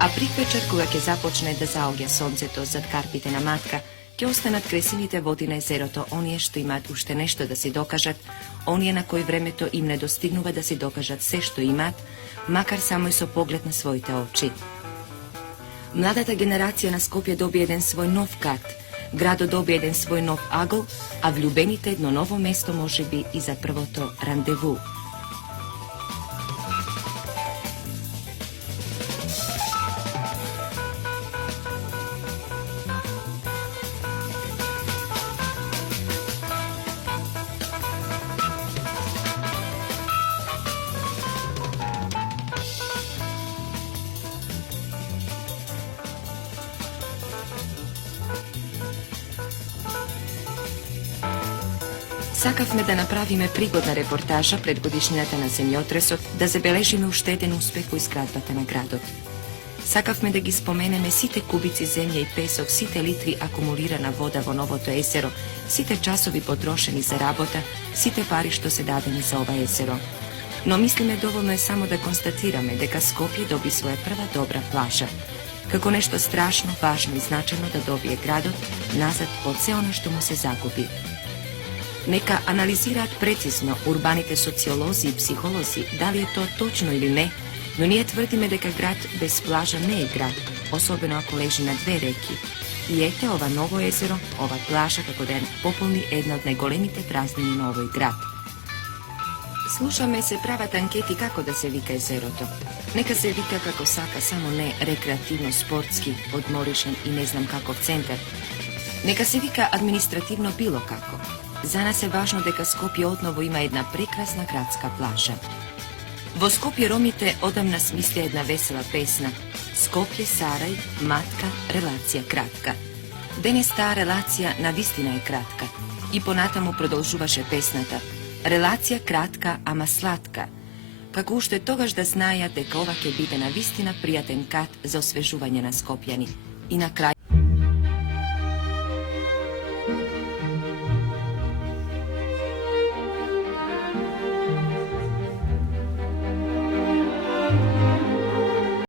A prikvečer, когато започне да заогя сонцето зад карпите на матка, ќе останат кресивите води на езерото, оние што имаат уште нешто да си докажат, оние на кои времето им не достигнува да си докажат се што имаат, макар само и со поглед на своите очи. Младата генерација на Скопје доби еден свој нов кат, градот доби еден свој нов агол, а влюбените едно ново место може би и за првото рандеву. Сакавме да направиме пригодна репортажа пред годишнината на земјотресот, да забележиме уште еден успех во изградбата на градот. Сакавме да ги споменеме сите кубици земја и песок, сите литри акумулирана вода во новото езеро, сите часови потрошени за работа, сите пари што се дадени за ова езеро. Но мислиме доволно е само да констатираме дека Скопје доби своја прва добра плажа. Како нешто страшно, важно и значено да добие градот назад од се оно што му се загуби. Нека анализираат прецизно урбаните социолози и психолози дали е тоа точно или не, но ние тврдиме дека град без плажа не е град, особено ако лежи на две реки. И ете ова ново езеро, ова плажа како да пополни една од најголемите празнини на овој град. Слушаме се прават анкети како да се вика езерото. Нека се вика како сака, само не рекреативно, спортски, одморишен и не знам каков центар. Нека се вика административно било како. За нас е важно дека Скопје одново има една прекрасна градска плажа. Во Скопје ромите одамна смислија една весела песна Скопје, Сарај, матка, релација кратка. Денес таа релација навистина е кратка. И понатаму продолжуваше песната Релација кратка, ама сладка. Како уште тогаш да знаеат дека ова ќе биде навистина пријатен кат за освежување на скопјани. И на крај